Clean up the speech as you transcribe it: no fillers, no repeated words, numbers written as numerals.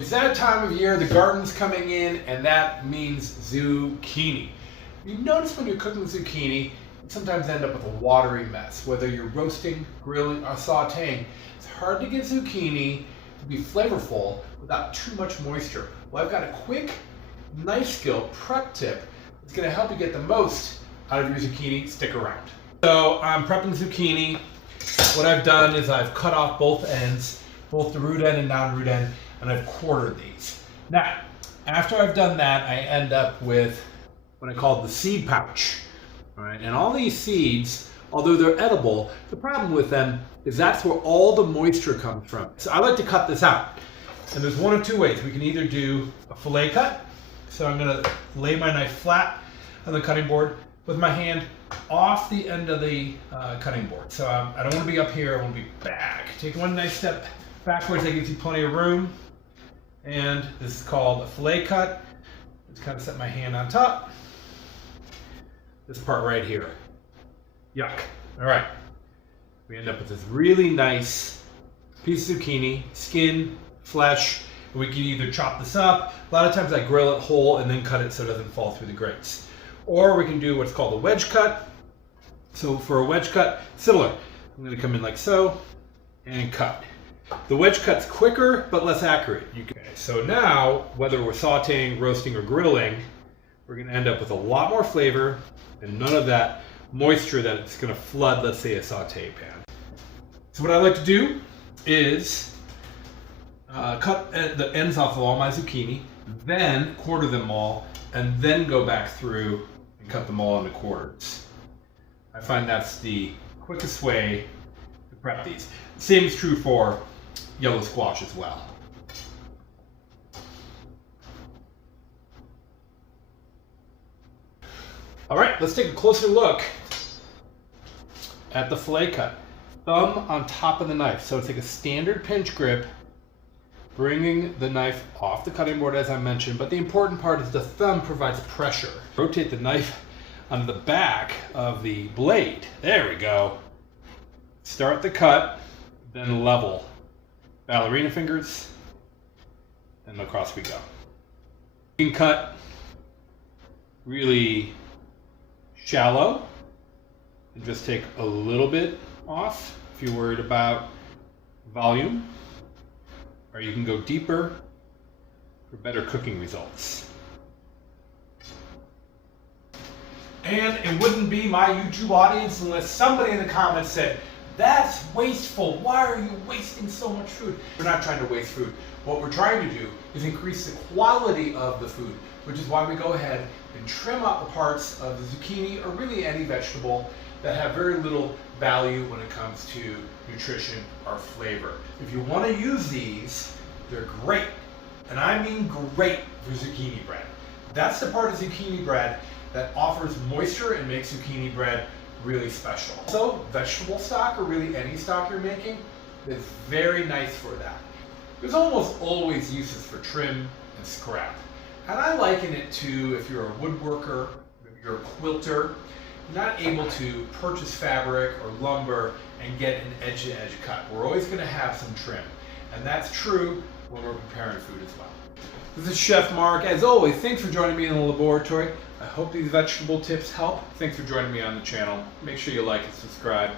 It's that time of year, the garden's coming in, and that means zucchini. You notice when you're cooking zucchini, you sometimes end up with a watery mess. Whether you're roasting, grilling, or sautéing, it's hard to get zucchini to be flavorful without too much moisture. Well, I've got a quick, knife skill prep tip that's going to help you get the most out of your zucchini. Stick around. So I'm prepping zucchini. What I've done is I've cut off both ends, both the root end and non-root end, and I've quartered these. Now, after I've done that, I end up with what I call the seed pouch. All right, and all these seeds, although they're edible, the problem with them is that's where all the moisture comes from. So I like to cut this out. And there's one of two ways. We can either do a fillet cut. So I'm gonna lay my knife flat on the cutting board with my hand off the end of the cutting board. So I don't wanna be up here, I wanna be back. Take one nice step backwards, that gives you plenty of room. And this is called a fillet cut. Just kind of set my hand on top. This part right here. Yuck. All right. We end up with this really nice piece of zucchini, skin, flesh. And we can either chop this up. A lot of times I grill it whole and then cut it so it doesn't fall through the grates. Or we can do what's called a wedge cut. So for a wedge cut, similar. I'm going to come in like so and cut. The wedge cut's quicker but less accurate. So now, whether we're sauteing, roasting, or grilling, we're going to end up with a lot more flavor and none of that moisture that it's going to flood, let's say, a saute pan. So what I like to do is cut the ends off of all my zucchini, then quarter them all, and then go back through and cut them all into quarters. I find that's the quickest way to prep these. Same is true for yellow squash as well. All right, let's take a closer look at the fillet cut. Thumb on top of the knife. So take a standard pinch grip, bringing the knife off the cutting board as I mentioned, but the important part is the thumb provides pressure. Rotate the knife onto the back of the blade. There we go. Start the cut, then level. Ballerina fingers, and across we go. You can cut really shallow and just take a little bit off if you're worried about volume, or you can go deeper for better cooking results. And it wouldn't be my YouTube audience unless somebody in the comments said, "That's wasteful. Why are you wasting so much food?" We're not trying to waste food. What we're trying to do is increase the quality of the food, which is why we go ahead and trim out the parts of the zucchini or really any vegetable that have very little value when it comes to nutrition or flavor. If you want to use these, they're great. And I mean great for zucchini bread. That's the part of zucchini bread that offers moisture and makes zucchini bread really special. So vegetable stock, or really any stock you're making, is very nice for that. There's almost always uses for trim and scrap. And I liken it to if you're a woodworker, if you're a quilter, you're not able to purchase fabric or lumber and get an edge-to-edge cut. We're always going to have some trim. And that's true when we're preparing food as well. This is Chef Mark. As always, thanks for joining me in the laboratory. I hope these vegetable tips help. Thanks for joining me on the channel. Make sure you like and subscribe.